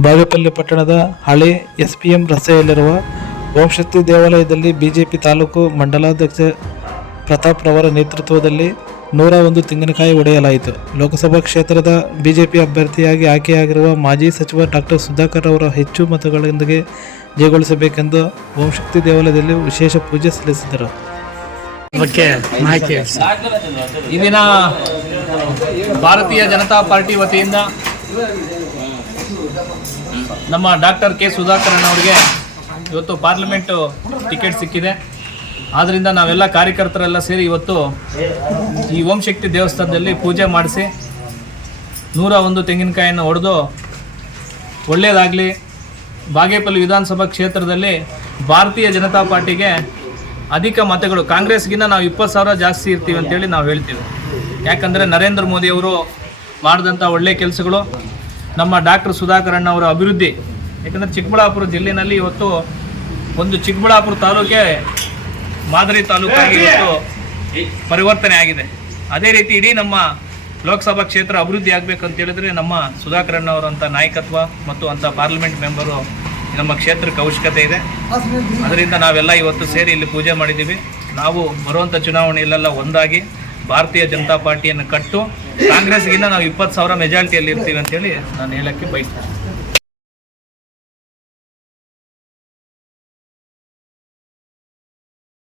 ಬಾಗೇಪಲ್ಲಿ ಪಟ್ಟಣದ ಹಳೆ ಎಸ್ಪಿಎಂ ರಸ್ತೆಯಲ್ಲಿರುವ ಓಂಶಕ್ತಿ ದೇವಾಲಯದಲ್ಲಿ ಬಿಜೆಪಿ ತಾಲೂಕು ಮಂಡಲಾಧ್ಯಕ್ಷ ಪ್ರತಾಪ್ ರವರ ನೇತೃತ್ವದಲ್ಲಿ ನೂರ ಒಂದು ತೆಂಗಿನಕಾಯಿ ಒಡೆಯಲಾಯಿತು. ಲೋಕಸಭಾ ಕ್ಷೇತ್ರದ ಬಿಜೆಪಿ ಅಭ್ಯರ್ಥಿಯಾಗಿ ಆಯ್ಕೆಯಾಗಿರುವ ಮಾಜಿ ಸಚಿವ ಡಾಕ್ಟರ್ ಸುಧಾಕರ್ ಅವರ ಹೆಚ್ಚು ಮತಗಳೊಂದಿಗೆ ಜಯಗೊಳಿಸಬೇಕೆಂದು ಓಂಶಕ್ತಿ ದೇವಾಲಯದಲ್ಲಿ ವಿಶೇಷ ಪೂಜೆ ಸಲ್ಲಿಸಿದರು. ಬಗ್ಗೆ ಮಾಹಿತಿ ಭಾರತೀಯ ಜನತಾ ಪಾರ್ಟಿ ವತಿಯಿಂದ ನಮ್ಮ ಡಾಕ್ಟರ್ ಕೆ ಸುಧಾಕರನ್ ಅವರಿಗೆ ಇವತ್ತು ಪಾರ್ಲಿಮೆಂಟು ಟಿಕೆಟ್ ಸಿಕ್ಕಿದೆ. ಆದ್ದರಿಂದ ನಾವೆಲ್ಲ ಕಾರ್ಯಕರ್ತರೆಲ್ಲ ಸೇರಿ ಇವತ್ತು ಈ ಓಂ ಶಕ್ತಿ ದೇವಸ್ಥಾನದಲ್ಲಿ ಪೂಜೆ ಮಾಡಿಸಿ ನೂರ ಒಂದು ತೆಂಗಿನಕಾಯಿಯನ್ನು ಹೊಡೆದು ಒಳ್ಳೆಯದಾಗಲಿ. ಬಾಗೇಪಲ್ಲಿ ವಿಧಾನಸಭಾ ಕ್ಷೇತ್ರದಲ್ಲಿ ಭಾರತೀಯ ಜನತಾ ಪಾರ್ಟಿಗೆ ಅಧಿಕ ಮತಗಳು ಕಾಂಗ್ರೆಸ್ಗಿಂತ ನಾವು ಇಪ್ಪತ್ತು ಸಾವಿರ ಜಾಸ್ತಿ ಇರ್ತೀವಿ ಅಂತೇಳಿ ನಾವು ಹೇಳ್ತೀವಿ. ಯಾಕಂದರೆ ನರೇಂದ್ರ ಮೋದಿಯವರು ಮಾಡಿದಂಥ ಒಳ್ಳೆಯ ಕೆಲಸಗಳು. ನಮ್ಮ ಡಾಕ್ಟರ್ ಸುಧಾಕರಣ್ಣ ಅವರ ಅಭಿವೃದ್ಧಿ. ಯಾಕಂದರೆ ಚಿಕ್ಕಬಳ್ಳಾಪುರ ಜಿಲ್ಲೆಯಲ್ಲಿ ಇವತ್ತು ಒಂದು ಚಿಕ್ಕಬಳ್ಳಾಪುರ ತಾಲೂಕೆ ಮಾದರಿ ತಾಲೂಕಾಗಿ ಇವತ್ತು ಪರಿವರ್ತನೆ ಆಗಿದೆ. ಅದೇ ರೀತಿ ಇಡೀ ನಮ್ಮ ಲೋಕಸಭಾ ಕ್ಷೇತ್ರ ಅಭಿವೃದ್ಧಿ ಆಗಬೇಕಂತ ಹೇಳಿದ್ರೆ ನಮ್ಮ ಸುಧಾಕರಣ್ಣ ಅವರಂಥ ನಾಯಕತ್ವ ಮತ್ತು ಅಂಥ ಪಾರ್ಲಿಮೆಂಟ್ ಮೆಂಬರು ನಮ್ಮ ಕ್ಷೇತ್ರಕ್ಕೆ ಅವಶ್ಯಕತೆ ಇದೆ. ಅದರಿಂದ ನಾವೆಲ್ಲ ಇವತ್ತು ಸೇರಿ ಇಲ್ಲಿ ಪೂಜೆ ಮಾಡಿದ್ದೀವಿ. ನಾವು ಬರುವಂಥ ಚುನಾವಣೆಯಲ್ಲೆಲ್ಲ ಒಂದಾಗಿ ಭಾರತೀಯ ಜನತಾ ಪಾರ್ಟಿಯನ್ನು ಕಟ್ಟು ಕಾಂಗ್ರೆಸ್ಗಿನ್ನ ನಾವು ಇಪ್ಪತ್ತು ಸಾವಿರ ಮೆಜಾರಿಟಿಯಲ್ಲಿ ಇರ್ತೀವಿ ಅಂತೇಳಿ ನಾನು ಹೇಳಕ್ಕೆ ಬಯಸ್ತೀನಿ.